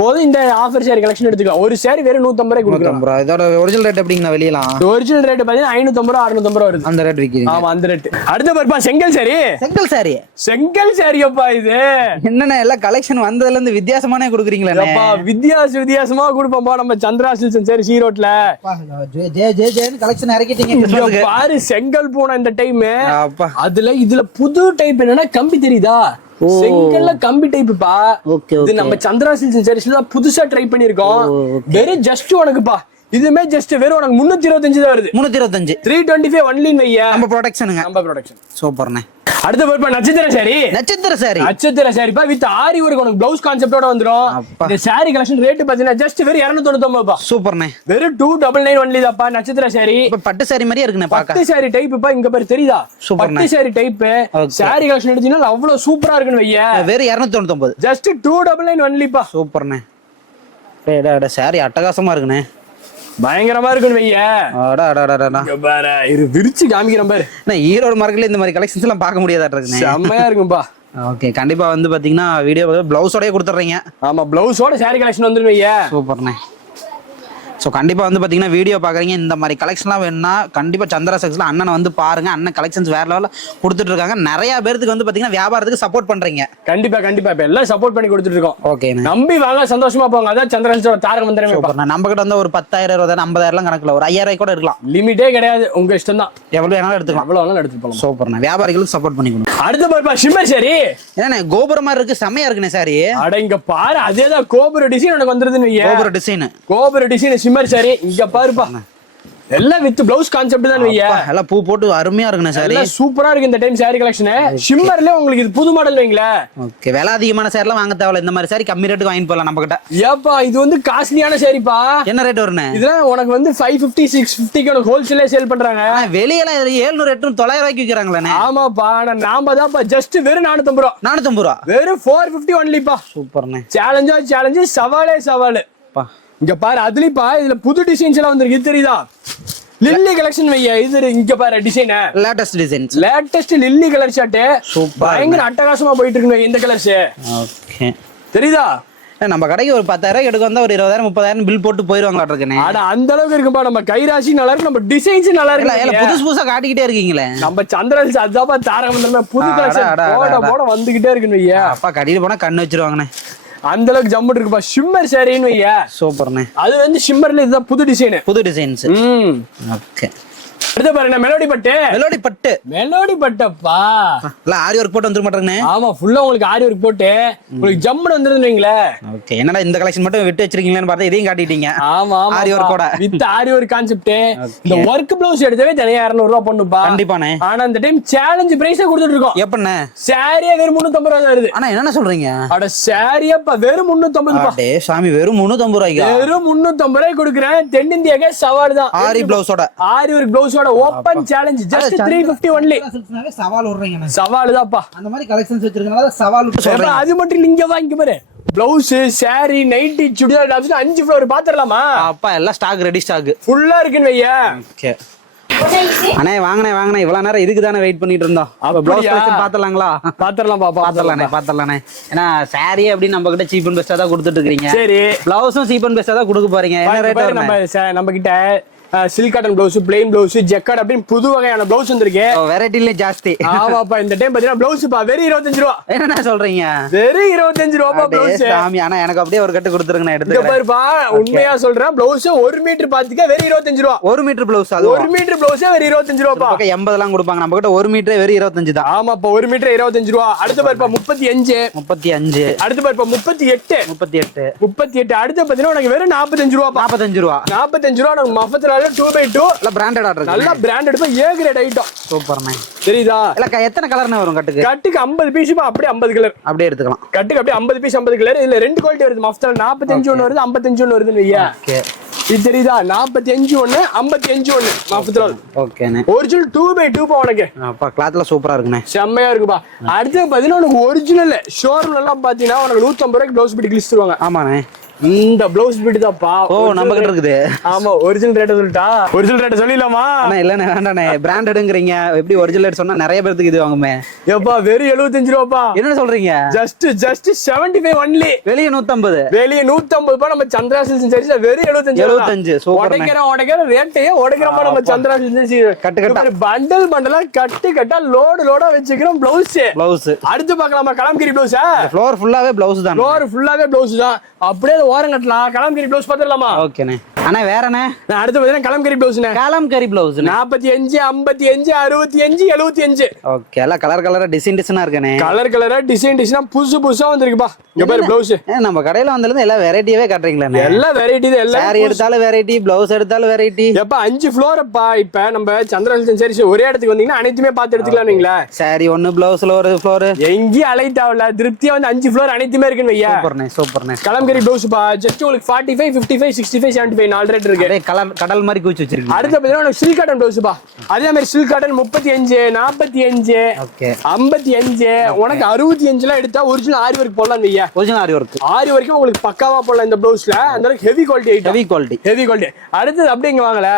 போதும் இந்த ஆஃபர் ஷேர் கலெக்ஷன் எடுத்துக்கலாம். ஒரு ஷேர் வெறும் 150 ரூபாய்க்கு கொடுக்குறோம். இதோட ஒரிஜினல் ரேட் எப்படிங்க வெளியலாம்? ஒரிஜினல் ரேட் பாத்தீங்கன்னா 550 ரூபாய் 650 ரூபாய் வருது. அந்த ரேட் விக்கிறீங்க? ஆமா அந்த ரேட். அடுத்து பாருப்பா செங்கல் சாரி. செங்கல் சாரி. செங்கல் சாரி அப்பா இது என்னன்னா எல்லாம் கலெக்ஷன் வந்ததுல இருந்து வித்தியாசமானே குடுக்குறீங்களா? வித்தியாசமா கொடுப்போம்பா நம்ம சந்திரா சில்க்ஸ் சரி சீரோட்ல. கலெக்ஷன் இறக்கிட்டீங்க பாரு. செங்கல் போன இந்த டைம் இதுல புது டைப் என்னன்னா கம்பி தெரியுதா? செங்கல்ல கம்பி டைப்புப்பா. இது நம்ம சந்திரா சில்க்ஸ் சரி புதுசா ட்ரை பண்ணிருக்கோம். வெறும் ஜஸ்ட் உனக்குப்பா இதுமே ஜஸ்ட் வெறும் உனக்கு 325 தான் வருது. 325. 325 ஒன்லி வையா. நம்ம ப்ரொடக்ஷனுங்க. நம்ம ப்ரொடக்ஷன். சூப்பர்ண்ணே. அடுத்து பாருப்பா நட்சத்திர சாரி. நட்சத்திர சாரி. நட்சத்திர சாரிப்பா வித் ஆரி ஒர்க் உனக்கு ப்ளவுஸ் கான்செப்டோட வந்துரும். இந்த சாரி கலெக்ஷன் ரேட் பாத்தீங்கன்னா ஜஸ்ட் வெறும் 299 பா. சூப்பர்ண்ணே. வெறும் 299 ஒன்லி தான்ப்பா நட்சத்திர சாரி. இப்ப பட்டு சாரி மாதிரியே இருக்குண்ணே பாக்க. பட்டு சாரி டைப்ப்பா இங்க பாரு தெரியுதா? பட்டு சாரி டைப் சாரி கலெக்ஷன் எடுத்தீங்கன்னா அவ்வளவு சூப்பரா இருக்குன்னு வையா. வெறும் 299. ஜஸ்ட் 299 ஒன்லி பா. சூப்பர்ண்ணே. டேடா சாரி அட்டகாசமா இருக்குண்ணே. பயங்கரமா இருக்குன்னு வையா. பாரு இது விரிச்சு காமிக்கிறேன் பாரு. ஈரோடு மார்க்கெட்ல இந்த மாதிரி கலெக்ஷன்ஸ் எல்லாம் பார்க்க முடியாதா இருக்குண்ணே. செம்மையா இருக்கும்பா. ஓகே கண்டிப்பா வந்து பாத்தீங்கன்னா வீடியோ பிளவுஸோடய கொடுத்துறீங்க. ஆமா பிளவுஸோட சாரி கலெக்ஷன் வந்துரும் வையா. சூப்பர்ண்ணே. ஸோ கண்டிப்பாக வந்து பார்த்தீங்கன்னா வீடியோ பார்க்குறீங்க இந்த மாதிரி கலெக்ஷன்லாம் வேணும்னா கண்டிப்பாக சந்திரா சில்க்ஸில் அண்ணனை வந்து பாருங்க. அண்ணன் கலெக்ஷன்ஸ் வேற லெவலில் கொடுத்துட்டு இருக்காங்க. நிறைய பேருக்கு வந்து பார்த்தீங்கன்னா வியாபாரத்துக்கு சப்போர்ட் பண்ணுறீங்க. கண்டிப்பாக இப்போ எல்லாம் சப்போர்ட் பண்ணி கொடுத்துட்டு இருக்கோம். ஓகே நம்பி வாங்க சந்தோஷமா போங்க. அதான் சந்திரா சில்க்ஸோட தாரக மந்திரமே. நம்ம கிட்ட வந்து ஒரு 10,000 20,000 50,000 கணக்கில் ஒரு 5,000 கூட இருக்கலாம். லிமிட்டே கிடையாது. உங்க இஷ்டம் தான். எவ்வளோ வேணாலும் எடுத்துக்கலாம். எவ்வளோ வேணாலும் எடுத்துட்டு போகலாம். சூப்பர்ண்ணா. வியாபாரிகளுக்கு சப்போர்ட் பண்ணி கொடுங்க. அடுத்த பாருப்பா ஷிம்மர் சாரி. ஏன்னா கோபுரம் மாதிரி இருக்கு. செம்மையா இருக்குண்ணே சாரி. அட இங்க பாரு அதேதான் கோபுர டிசைன் எனக்கு வந்துருதுன்னு. கோபுர டிசைன். கோபுர டிசைன் ஷிம்மர் சாரி. இங்க பாருப்பா எல்லாம் வித் பிளவுஸ் கான்செப்ட் தான் வையா. எல்லாம் பூ போட்டு அருமையா இருக்குண்ணே சாரி. சூப்பரா இருக்கு இந்த டைம் சாரி கலெக்ஷன். ஷிம்மர்ல உங்களுக்கு இது புது மாடல் வைங்களே. ஓகே விலை அதிகமான சாரி எல்லாம் வாங்க தேவையில்ல. இந்த மாதிரி சாரி கம்மி ரேட்டுக்கு வாங்கி போலாம் நம்ம கிட்ட. ஏப்பா இது வந்து காஸ்ட்லியான சாரிப்பா. என்ன ரேட் வருண்ணே? இதெல்லாம் உனக்கு வந்து 550 650 உனக்கு ஹோல்சேலே சேல் பண்றாங்க. வெளியில 700 800 900 ரூபாய்க்கு விக்கிறாங்களே. ஆமாப்பா நாம தான்ப்பா ஜஸ்ட் வெறும் 450 ரூபா. 450 ரூபா. வெறும் 450 ஒன்லிப்பா. சூப்பர்ண்ணே. சேலஞ்ச் சவாலே சவால். இங்க பாரு அதுலப்பா இதுல புது டிசைன்ஸ் எல்லாம் வந்திருக்கு. இது தெரியுதா? லில்லி கலெக்ஷன் வையா. இது இங்க பாரு design latest designs. Latest lily colour shirt பயங்கர அட்டகாசமா போயிட்டு இருக்குங்க இந்த கலர்ஸ். ஓகே தெரியுதா? நம்ம கடைக்கு ஒரு 10,000 எடுக்க வந்தா ஒரு 20,000 30,000 பில் போட்டு போயிருவாங்களா இருக்குண்ணே. ஆனா அந்த அளவுக்கு இருக்குப்பா, நம்ம கைராசி நல்லா இருக்கு, நம்ம டிசைன்ஸ் நல்லா இருக்கு, புதுசு புதுசா காட்டிக்கிட்டே இருக்கீங்களே. நம்ம சந்திரன் அதாப்பா தாரகம் புது கலெக்ஷன் போட வந்துகிட்டே இருக்குன்னு ஐயா. அப்பா கடையில் போனா கண்ணு வச்சிருவாங்கண்ணே, அந்த அளவுக்கு ஜம்மு இருக்குப்பா. ஷிம்மர் சாரின்னு ஐயா, சூப்பர்ண்ணே. அது வந்து ஷிம்மர்ல இதுதான் புது டிசைன், புது டிசைன்ஸ். ஓகே, அடுத்து பாருங்க மெலோடி பட்டு. மெலோடி பட்டு, மெலோடி பட்டப்பா இல்ல ஆரி ஒர்க் போட்டு வந்துட மாட்டாங்கண்ணே. ஆமா, ஃபுல்லா உங்களுக்கு ஆரி ஒர்க் போட்டு உங்களுக்கு ஜம்முன்னு வந்துருந்தீங்களே. ஓகே, என்னடா இந்த கலெக்ஷன் மட்டும் விட்டு வச்சிருக்கீங்கன்னு பார்த்தா இதையும் காட்டிட்டீங்க. ஆமா, ஆரி ஒர்க்கோட வித் ஆரி ஒர்க் கான்செப்ட். இந்த ஒர்க் ப்ளவுஸ் எடுத்தவே தனியா 200 ரூபாய் பண்ணுப்பா. கண்டிப்பாண்ணே. ஆனா இந்த டைம் சேலஞ்ச் பிரைஸே கொடுத்துட்டு இருக்கோம். எப்பண்ணே? சாரியே வெறும் 350 ரூபாய் வருது. ஆனா என்ன சொல்றீங்க? அட சாரியப்பா வெறும் 350 ரூபாய். டேய் சாமி, வெறும் 350 ரூபாய்க்கு? வெறும் 350 ரூபாய் கொடுக்குறேன். தென்னிந்தியாக்கே சவால் தான். ஆரி பிளவுஸோட, ஆரி ஒர்க் பிளவுஸோட ஓபன் சேலஞ்ச் just 350 only. சவால் விடுறீங்க. சவால் தான்ப்பா. அந்த மாதிரி கலெக்ஷன்ஸ் வச்சிருக்கனால சவால் விட்டு சொல்றேன். அது மட்டும் இங்க வா, இங்க பாரு. Blouse, sari, nighty, churidar tops 5 floor பாத்துறலாமா? அப்பா எல்லாம் ஸ்டாக் ரெடி, ஸ்டாக் ஃபுல்லா இருக்குன்னு வையா. ஓகே அண்ணே, வாங்கண்ணே இவ்வளவு நேரம் இதுக்கு தானே வெயிட் பண்ணிட்டு இருந்தோம். ப்ளவுஸ் கலெக்ஷன் பாத்தலாங்களா? பாத்தரலானே. ஏன்னா சாரி அப்படி நம்ம கிட்ட சீப் அண்ட் பெஸ்டா தான் கொடுத்துட்டு இருக்கீங்க. சரி, பிளவுஸும் சீப் அண்ட் பெஸ்டா தான் கொடுக்க போறீங்க. என்ன ரேட்? நம்ம கிட்ட silk cotton blouse, plain blouse, jacquard அப்படின்னு புது வகையான பிளவுஸ் வந்திருக்கு. வெரைட்டில ஜாஸ்தி. ஆமாப்பா, இந்த டைம் பாத்தீங்கன்னா பிளவுஸ் பா வெறும் 25 ரூபா. என்ன சொல்றீங்க? வெறும் 25 ரூபா பிளவுஸ். சாமி, ஆனா எனக்கு அப்படியே ஒரு கட்டு கொடுத்துருங்க, எடுத்து பாருப்பா. உண்மையா சொல்றேன், பிளவுஸ் 1 மீட்டர் பாத்துக்க வெறும் 25 ரூபா. 1 மீட்டர் பிளவுஸ், அது 1 மீட்டர் பிளவுஸ் வெறும் 25 ரூபா. 80 எல்லாம் கொடுப்பாங்க, நம்ம கிட்ட 1 மீட்டர் வெறும் 25 தான். ஆமாப்பா, 1 மீட்டர் 25 ரூபா. அடுத்து பாருப்பா 35. அடுத்து பாருப்பா 38. அடுத்து பாத்தீங்கன்னா உனக்கு வெறும் 45 ரூபா. 45 ரூபா. உனக்கு மஃபத்லால 2x2 நல்ல பிராண்டட் ஆர்டர், நல்ல பிராண்டட் பா, ஏ கிரேட் ஐட்டம். சூப்பர்ண்ணே. தெரியுதா? இல்ல எத்தனை கலர்னே வரும் கட்டுக்கு? கட்டுக்கு 50 பீஸ் பா, அப்படியே 50 கலர் அப்படியே எடுத்துக்கலாம். கட்டுக்கு அப்படியே 50 பீஸ் 50 கலர். இதுல ரெண்டு குவாலிட்டி வருது. மஃப்தல் 45 ஒன்னு வருது, 55 ஒன்னு வருதுன்னு வையா. ஓகே, இது தெரியுதா? 45 ஒன்னு, 55 ஒன்னு மஃப்தல். ஓகேண்ணே. ஒரிஜினல் 2x2 பா உனக்கு. அப்பா கிளாத்ல சூப்பரா இருக்குண்ணே, செம்மையா இருக்குப்பா. அடுத்து பாத்தீங்கன்னா உனக்கு ஒரிஜினல் ஷோரூம்ல எல்லாம் பாத்தீங்கன்னா உனக்கு 150 ரூபாய்க்கு ப்ளவுஸ் பிட் கிழிச்சு தருவாங்க. ஆமாண்ணே, இந்த ப்ளவுஸ் பிட் தான்ப்பா. ஓ, நம்ம கிட்ட இருக்குது. ஆமா, ஒரிஜினல் ரேட் சொல்லிட்டா? ஒரிஜினல் ரேட் சொல்லிடலாமா? இல்லண்ணே, வேண்டாண்ணே. பிராண்டட்ங்கறீங்க, எப்படி ஒரிஜினல் ரேட் சொன்னா நிறைய பேருக்கு இது வாங்குமே. ஏப்பா வெறும் 75 ரூபாப்பா. என்ன சொல்றீங்க? Just 75 only. வெளிய 150. வெளிய 150 ரூபாய். நம்ம சந்திரா சில்க்ஸ் சரில வெறும் 75. சூப்பர். உடைக்கிற ரேட்டையே உடைக்கிறப்ப நம்ம சந்திரா சில்க்ஸ் கட்டு பண்டலா கட்டா லோடா வச்சுக்கிறோம். பிளவுஸ் அடுத்து பார்க்கலாமா? கலம்கிரி பிளவுஸ். ஃப்ளோர் ஃபுல்லாவே பிளவுஸ் தான். ஃப்ளோர் ஃபுல்லாவே பிளவுஸ் தான். அப்படியே ஓரம் கட்டலாம். கலம்கிரி பிளவுஸ் பாத்துடலாமா? ஓகேண்ணே. அண்ணா வேறண்ணே? அடுத்து பாத்தீங்கன்னா கலம்கரி பிளவுஸ்ண்ணே. கலம்கரி பிளவுஸ் 45, 55, 65, 75. ஓகே, எல்லாம் கலரா டிசைனா இருக்குண்ணே. கலரா டிசைனா புதுசா வந்திருக்குப்பா. இங்க பாரு பிளவுஸ். நம்ம கடையில வந்ததுல எல்லாம் வெரைட்டியாவே காட்டுறீங்களா? எல்லா வெரைட்டி தான். எல்லா சாரி எடுத்தாலும் வெரைட்டி, பிளவுஸ் எடுத்தாலும் வெரைட்டி. எப்ப 5 ஃப்ளோர்ப்பா. இப்ப நம்ம சந்திரன் சரி ஒரே இடத்துக்கு வந்தீங்கன்னா அனைத்துமே பார்த்து எடுத்துக்கலாம். நீங்களா சாரி ஒன்னு, பிளவுஸ்ல ஒரு ஃப்ளோர், எங்கேயும் அலைத்தாவல. திருப்தியா வந்து 5 ஃப்ளோர் அனைத்துமே இருக்குன்னு வையா. சூப்பர்ண்ணே. கலம்கரி பிளவுஸ் பா. ஜஸ்ட் உங்களுக்கு 45, 55, 65, 75 நாலு ரேட் இருக்கு. கடல் மாதிரி குச்சி வச்சிருக்கீங்க. அடுத்து பாத்தீங்கன்னா சில்க் காட்டன் பிளவுஸ் பா. அதே மாதிரி சில்க் காட்டன் 35, 45, 55. உனக்கு 65 எல்லாம் எடுத்தா ஒரிஜினல் ஆரி ஒர்க் போடலாம் வையா. ஒரிஜினல் ஆரி ஒர்க் உங்களுக்கு பக்காவா போடலாம் இந்த பிளவுஸ்ல. அந்த அளவுக்கு heavy quality item. Heavy quality. அடுத்து அப்படியே இங்க வாங்கல.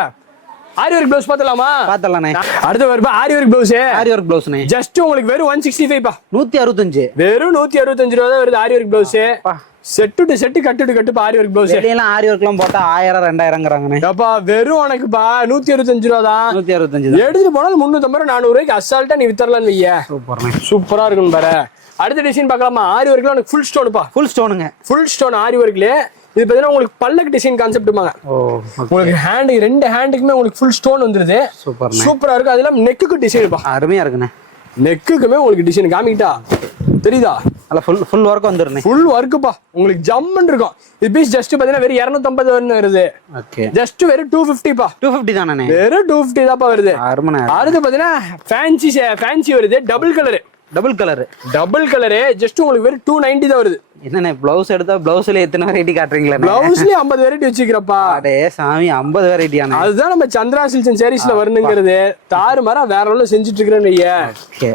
ஆரி ஒர்க் பிளவுஸ் பாத்தலாமா? பாத்தலானே. அடுத்து வருப்பா ஆரி ஒர்க் பிளவுஸ். ஆரி ஒர்க் பிளவுஸ்னே ஜஸ்ட் உங்களுக்கு வெறும் 165 பா. 165. வெறும் 165 ரூபாய் தான் வருது aari work blouse. Set to set கட்டு ஆரி ஒர்க் பிளவுஸ். எல்லாம் ஆரி ஒர்க்லாம் போட்டா 1000 2000ங்கறாங்கனே. அப்பா வெறும் உனக்கு பா 165 ரூபாய் தான். 165 எடுத்து போனா 350 400 ரூபாய்க்கு அசால்ட்டா நீ வித்தறலாம் இல்லையா. சூப்பரா இருக்கும் பாரு. அடுத்த டிசைன் பார்க்கலாமா? ஆரி ஒர்க்ல உனக்கு ஃபுல் ஸ்டோன் பா. ஃபுல் ஸ்டோனுங்க. ஃபுல் ஸ்டோன் ஆரி ஒர்க்ல. இது பாத்தீங்கன்னா உங்களுக்கு பல்லக்கு டிசைன் கான்செப்ட்மாங்க. உங்களுக்கு ஹேண்ட் ரெண்டு ஹேண்டுக்குமே உங்களுக்கு ஃபுல் ஸ்டோன் வந்துருது. சூப்பரா இருக்கு. அதெல்லாம் நெக்குக்கு டிசைன் பா. அருமையா இருக்குண்ணே. நெக்குக்குமே உங்களுக்கு டிசைன் காமிக்கிட்டா தெரியுதா? அல்ல ஃபுல் வர்க் வந்துருனே. ஃபுல் வர்க் பா. உங்களுக்கு ஜம்முன்னு இருக்கும். இது பீஸ் ஜஸ்ட் பாத்தீங்கன்னா வெறும் 250 வரணும் வருது. ஓகே. ஜஸ்ட் வெறும் 250 பா. 250 தானே? வெறும் 250 தான் பா வருது. அருமையா. அடுத்து பாத்தீங்கன்னா ஃபேன்சி வருது. டபுள் கலர் ஜஸ்ட் உங்களுக்கு வெறும் 290 தான் வருது. என்னண்ணே பிளவுஸ் எடுத்தா பிளவுஸ்ல எத்தனை வெரைட்டி காட்டுறீங்களா? பிளவுஸ்ல 50 வெரைட்டி வச்சிருக்கறப்பா. அடே சாமி 50 வெரைட்டியானே. அதுதான் நம்ம சந்திரா சில்க்ஸ் அண்ட் சாரீஸ்ல வரணுங்கிறது. தாறுமாறா வேற லெவல்ல செஞ்சுட்டு இருக்கறேன் ஐயா. ஓகே.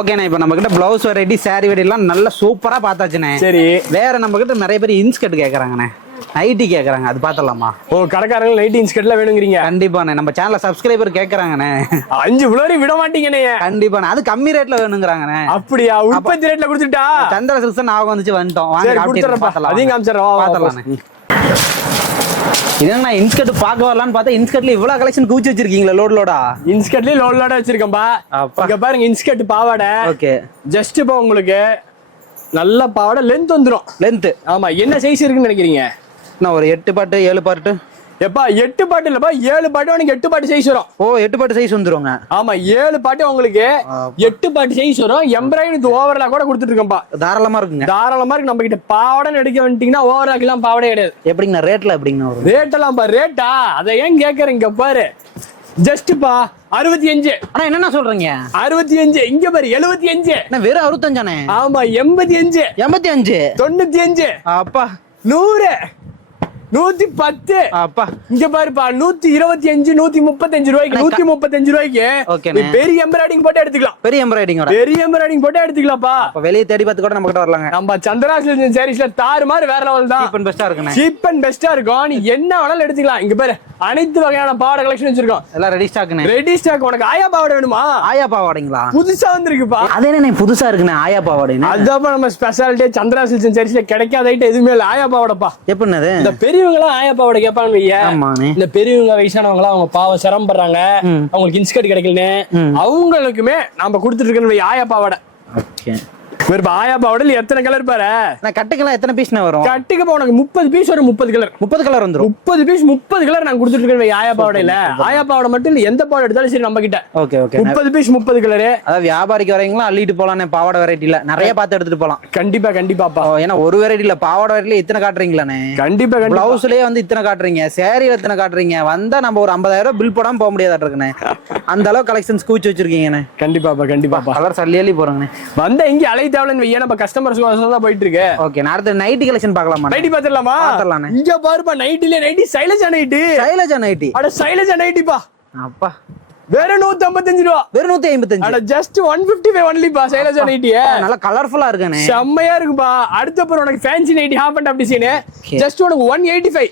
ஓகேண்ணா, இப்போ நம்ம கிட்ட பிளவுஸ் வெரைட்டி, சாரி வெரைட்டி எல்லாம் நல்லா சூப்பரா பார்த்தாச்சுண்ணே. சரி, வேற நம்ம கிட்ட நிறைய பேர் இன்ஸ்கர்ட் கேட்கறாங்கண்ணே. நைட்டி கேக்குறாங்க, அது பாத்தலாமா? ஓ, கடைக்காரங்க நைட்டி இன்ஸ்கர்ட்ல வேணுங்கிறீங்க? கண்டிப்பாண்ணே, நம்ம சேனல்ல சப்ஸ்கிரைபர் கேக்குறாங்கண்ணே. 5 ஃப்ளோரி விட மாட்டீங்கண்ணே. கண்டிப்பாண்ணே, அது கம்மி ரேட்ல வேணுங்கிறாங்கண்ணே. அப்படியா? உற்பத்தி ரேட்ல கொடுத்துட்டா? சந்திர சில்க்ஸ் ஞாபகம் வந்துச்சு, வந்துட்டோம். அதையும் காமிச்சிடறோம், பாத்தலாண்ணே. இதென்ன இன்ஸ்கர்ட் பாக்க வரலான்னு பார்த்தா இன்ஸ்கர்ட்ல இவ்வளவு கலெக்ஷன் குவிச்சு வச்சிருக்கீங்களா? லோடா இன்ஸ்கர்ட்லயே லோட வச்சிருக்கேன்பா. இங்க பாருங்க, இன்ஸ்கர்ட் பாவாடை. ஓகே, ஜஸ்ட் இப்போ உங்களுக்கு நல்ல பாவாடை லென்த் வந்துரும். லென்த்? ஆமா. என்ன சைஸ் இருக்குன்னு நினைக்கிறீங்க? நான் ஒரு 8 பாட்டு 7 பாட்டு. எப்பா 8 பாட்டு இல்லப்பா, 7 பாட்டு. உனக்கு 8 பாட்டு சைஸ் வரும். ஓ, 8 பாட்டு சைஸ் வந்துருங்க. ஆமா, 7 பாட்டு உங்களுக்கு 8 பாட்டு சைஸ் வரும். எம்ப்ராய்டரி ஓவர்லாக் கூட கொடுத்துட்டு இருக்கோம்பா. தாராளமா இருக்குங்க, தாராளமா இருக்கு. நம்ம கிட்ட பாவாடை எடுக்க வந்துட்டீங்கன்னா ஓவர்லாக் எல்லாம் பாவாடே கிடையாது. எப்படிங்கண்ணா ரேட்ல? எப்படிங்கண்ணா வரும் ரேட் எல்லாம்? ரேட்டா அதை ஏன் கேக்குறீங்க? பாரு, ஜஸ்ட்பா 65. ஆனா என்ன சொல்றீங்க? 65. இங்க பாரு 75. வெறும் 65. ஆமா, 85. 85, 95. அப்பா 100, 110. அப்பா இங்க பாருப்பா, 125, 135 ரூபாய்க்கு. 135 ரூபாய்க்கு பெரிய எம்ப்ராய்டிங் போட்டு எடுத்துக்கலாம். பெரிய எம்ப்ராய்டிங் போட்டு எடுத்துக்கலாம்ப்பா. வெளியே தேடி பார்த்து கூட நம்ம கிட்ட வரலாங்க. நம்ம சந்திரா சில்க்ஸ் சாரீஸ்ல தாறுமாறு வேற லெவல் தான். சீப் அண்ட் பெஸ்டா இருக்குங்க. சீப் அண்ட் பெஸ்டா இருக்கும். நீ என்ன வேணாலும் எடுத்துக்கலாம். இங்க பாரு, அனைத்து வகையான பாவாடை கலெக்ஷன் வச்சிருக்கோம். எல்லாம் ரெடி ஸ்டாக்னே. Ready stock. உனக்கு ஆயா பாவாடை வேணுமா? ஆயா பாவாடைங்களா? புதுசா வந்திருக்குப்பா. அது என்ன புதுசா இருக்குண்ணே ஆயா பாவாடை? அதுதான் நம்ம ஸ்பெஷாலிட்டி. சந்திரா சில்க்ஸ் சாரீஸ்ல கிடைக்காத ஐட்டம் எதுவுமே இல்ல. ஆயா பாவாடைப்பா. எப்படின்னது? இந்த பெரியவங்க எல்லாம் ஆயா பாவாடை கேட்பாங்க. இந்த பெரியவங்க வயசானவங்க எல்லாம் அவங்க பாவம் சிரமப்படுறாங்க, அவங்களுக்கு இன்ஸ்கர்ட் கிடைக்கலன்னு, அவங்களுக்குமே நாம கொடுத்துட்டு இருக்கோம் ஆயா பாவாடை. ஆயா பாவாடை எத்தனை கலர் பாரு. கட்டுக்கெல்லாம் எத்தனை பீஸ் வரும்? கட்டுக்கு உனக்கு 30 பீஸ் வரும். 30 கலர். 30 கலர் வந்துரும். 30 பீஸ் 30 கலர் நான் கொடுத்துட்டு இருக்கேன் ஆயா பாவாடையில. ஆயா பாவாடை மட்டும் இல்ல, எந்த பாவாடை எடுத்தாலும் சரி நம்ம கிட்ட. Okay okay, 30 piece 30 colour. அதாவது வியாபாரிக்கு வரீங்களா அள்ளிட்டு போலாம். பாவாடை வெரைட்டில நிறைய பார்த்து எடுத்துட்டு போலாம். கண்டிப்பா கண்டிப்பாப்பா. ஏன்னா ஒரு வெரைட்டில பாவாடை வெரைட்டில இத்தனை காட்டுறீங்களானே. கண்டிப்பா. பிளவுஸ்லயே வந்து இத்தனை காட்டுறீங்க, சேரீல இத்தனை காட்டுறீங்க. வந்தா நம்ம ஒரு 50,000 பில் போடாம போக முடியாதா இருக்குண்ணே. அந்த அளவு கலெக்ஷன்ஸ் கூச்சி வச்சிருக்கீங்கண்ணே. கண்டிப்பாப்பா கண்டிப்பாப்பா. கலர் சல்லி போறேங்கண்ணே. வந்தா இங்க அலை தேவலன்னு வையா, நம்ம கஸ்டமர்ஸ் தான் போயிட்டு இருக்கு. ஓகே, நான் அடுத்து நைட்டி கலெக்ஷன் பார்க்கலாமா? நைட்டி பாத்துடலாமா? பாத்துடலாம்ண்ணே. இங்க பாருப்பா, நைட்டில nighty Sailaja nighty. Sailaja nighty? அட சைலஜா நைட்டிப்பா. அப்பா வேற 155 ரூபா. வெறும் 155. அட ஜஸ்ட் 155 ஒன்லி பா. சைலஜா நைட்டி நல்ல கலர்ஃபுல்லா இருக்குனே. செம்மையா இருக்குப்பா. அடுத்து அப்புறம் உனக்கு fancy nightie half and half design just உனக்கு 185.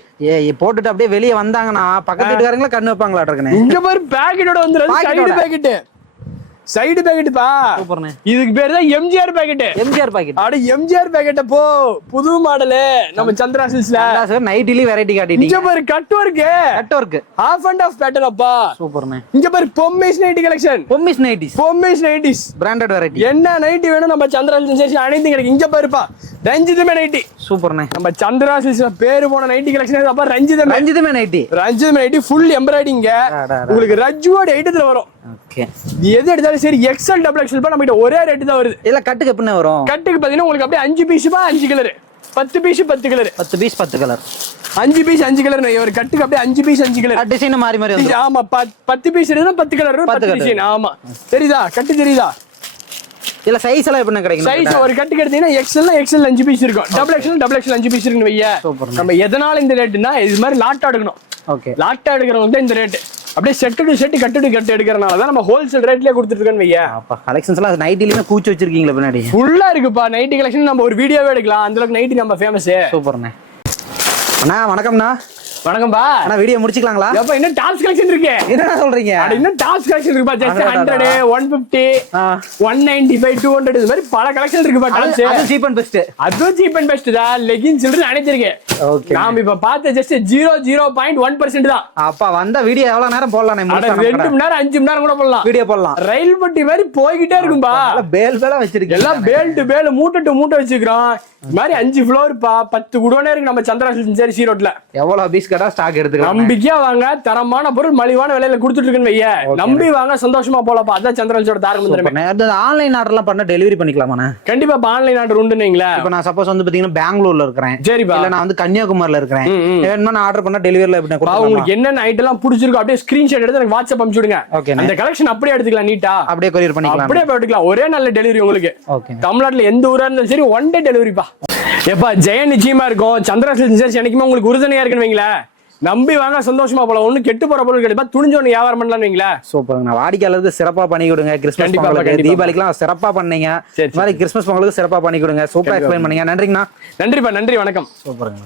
போட்டுட்டு அப்படியே வெளிய வந்தாங்கன்னா பக்கத்து வீட்டுக்காரங்கள கண்ணு வைப்பாங்களா இருக்குனே. இங்க பாரு, பாக்கெட்டோட வந்துருது. Side packet. சைடு பாக்கெட் பா. சூப்பர்ண்ணே. இதுக்கு பேரு தான் எம்ஜிஆர் பாக்கெட். எம்ஜிஆர் பாக்கெட். அட எம்ஜிஆர் பாக்கெட் போ. புது மாடல் நம்ம சந்திரா சில்க்ஸ்ல. சார் நைட்டிலி வெரைட்டி காட்டிட்டீங்க. இங்க பாரு cut work. Cut work half and half pattern அப்பா. சூப்பர்ண்ணே. இங்க பாரு பொம்மைஸ் நைட்டி கலெக்ஷன். பொம்மைஸ் நைட்டிஸ். பொம்மைஸ் நைட்டிஸ் பிராண்டட் வெரைட்டி. என்ன நைட்டி வேணும் நம்ம சந்திரா சில்க்ஸ் அனைத்தும் கிடைக்கும். இங்க பாருப்பா, ரஞ்சிதமே நைட்டி. சூப்பர்ண்ணே. நம்ம சந்திரா சில்க்ஸ்ல பேரு போன நைட்டி கலெக்ஷன் அப்பா. ரஞ்சிதமே. ரஞ்சிதமே நைட்டி. ரஞ்சிதமே நைட்டி ஃபுல் எம்ப்ராய்டிங். உங்களுக்கு ரஜ்ஜுவோட ஐட்டத்துல வரும். ஓகே, எது எடுத்தாலும் சரி எக்ஸ்எல் டபுள் எக்ஸ்எல் பா. நம்ம கிட்ட ஒரே ரேட் தான் வருது. இல்ல கட்டுக்கு எப்படினே வரும்? கட்டுக்கு பாத்தீங்கன்னா உங்களுக்கு அப்படியே 5 பீஸ் பா, 5 colour. 10 piece 10 colour. 10 piece 10 colour. 5 piece 5 colour. ஒரு கட்டுக்கு அப்படியே 5 பீஸ் 5 கலர். டிசைன் மாறி மாறி வந்து. ஆமா, 10 பீஸ் இருந்தா 10 கலர் 10 டிசைன். ஆமா, தெரியுதா? கட்டு தெரியுதா? இல்ல சைஸ் எல்லாம் எப்படி கிடைக்கும்? சைஸ் ஒரு கட்டுக்கு எடுத்தீங்கன்னா எக்ஸ்எல் 5 பீஸ் இருக்கும். டபுள் எக்ஸ்எல் 5 பீஸ் இருக்குன்னு வையா. நம்ம எதனால இந்த ரேட்னா இது மாதிரி லாட்டா எடுக்கணும். ஓகே, லாட்டா எடுக்கிறவங்க இந்த ரேட். அப்படியே செட்டு டு செட் கட்டு டு கட்டு எடுக்கிறனால தான் நம்ம ஹோல்சேல் ரேட்லயே கொடுத்துட்டு இருக்கோம் வையா. அப்பா கலெக்ஷன்ஸ் எல்லாம் நைட்டிலயே கூச்சி வச்சிருக்கீங்களா பின்னாடி? ஃபுல்லா இருக்குப்பா நைட்டி கலெக்ஷன். நம்ம ஒரு வீடியோவே எடுக்கலாம், அந்த அளவுக்கு நைட்டி நம்ம ஃபேமஸ். சூப்பர்ண்ணே. அண்ணா வணக்கம்ண்ணா. வணக்கம்பா. அண்ணா வீடியோ முடிச்சுக்கலாங்களா? அப்ப இன்னும் டாப்ஸ் கலெக்ஷன் இருக்கு. என்ன சொல்றீங்க? இன்னும் டாப்ஸ் கலெக்ஷன் இருக்குப்பா. ஜஸ்ட் 100, 150, 195, 200 இது மாதிரி பல கலெக்ஷன் இருக்குப்பா. டாப்ஸ் அது சீப் அண்ட் பெஸ்ட். அது சீப் அண்ட் பெஸ்ட் தான். லெகின்ஸ் இருக்கு அனைத்து இருக்கு. ஓகே, நாம இப்ப பார்த்த ஜஸ்ட் 0.1% தான். அப்பா வந்த வீடியோ எவ்வளவு நேரம் போடலாம்? 2 மணி நேரம் 5 மணி நேரம் கூட போடலாம். வீடியோ போடலாம். ரயில் பட்டி மாதிரி போய்கிட்டே இருக்கும்பா. பேல் பேலா வச்சிருக்கீங்க. எல்லாம் பேல் டு பேல், மூட்டை டு மூட்டை வச்சிருக்கோம். இந்த மாதிரி 5 ஃப்ளோர் பா, 10 குடோனே இருக்கு நம்ம சந்திரா சில்க்ஸ் ரோட்ல. எவ்வளவு பீஸ் கடை ஸ்டாக் எடுத்துக்கலாம். நம்பிக்கையா வாங்க, தரமான பொருள் மலிவான விலையில கொடுத்துட்டு இருக்குன்னு வைய. நம்பி வாங்க, சந்தோஷமா போலப்பா. அதான் சந்திரா சில்க்ஸோட தாரகம். ஆன்லைன் ஆர்டர் எல்லாம் பண்ண டெலிவரி பண்ணிக்கலாமா? கண்டிப்பா ஆன்லைன் ஆர்டர் உண்டுங்களா. இப்ப நான் சப்போஸ் வந்து பாத்தீங்கன்னா பெங்களூர்ல இருக்கிறேன். சரிப்பா. இல்ல நான் வந்து கன்னியாகுமரியில இருக்கிறேன். வேணும்னா ஆர்டர் பண்ணா டெலிவரில எப்படி கொடுப்பீங்க? உங்களுக்கு என்னென்ன ஐட்டம் எல்லாம் பிடிச்சிருக்கோ அப்படியே ஸ்கிரீன்ஷாட் எடுத்து எனக்கு வாட்ஸ்அப் அனுப்பிச்சு விடுங்க. அந்த கலெக்ஷன் அப்படியே எடுத்துக்கலாம். நீட்டா அப்படியே கொரியர் பண்ணிக்கலாம். அப்படியே எடுத்துக்கலாம். ஒரே நல்ல டெலிவரி உங்களுக்கு. தமிழ்நாட்டுல எந்த ஊரா இருந்தாலும் சரி ஒன் டே டெலிவரிப்பா. எப்பா ஜெயன் நிச்சயமா இருக்கும். சந்திரா சில்க்ஸ் என்னைக்குமே உங்களுக்கு உறுதுணையா இருக்குன்னு வைங்களேன். நம்பி வாங்க, சந்தோஷமா போல. ஒண்ணு கெட்டு போற பொருள் கிடைப்பா, துணிஞ்சோன்னு வியாபாரம் பண்ணலாம் வைங்களா. சூப்பர். நான் வாடிக்கையாளருக்கு சிறப்பா பண்ணி கொடுங்க. கிறிஸ்மஸ் பொங்கலுக்கு தீபாவளிக்குலாம் சிறப்பா பண்ணீங்க. இந்த மாதிரி கிறிஸ்மஸ் பொங்கலுக்கு சிறப்பா பண்ணி கொடுங்க. சூப்பரா எக்ஸ்பிளைன் பண்ணீங்க. நன்றிங்கண்ணா. நன்றிப்பா. நன்றி, வணக்கம். சூப்பருங்க.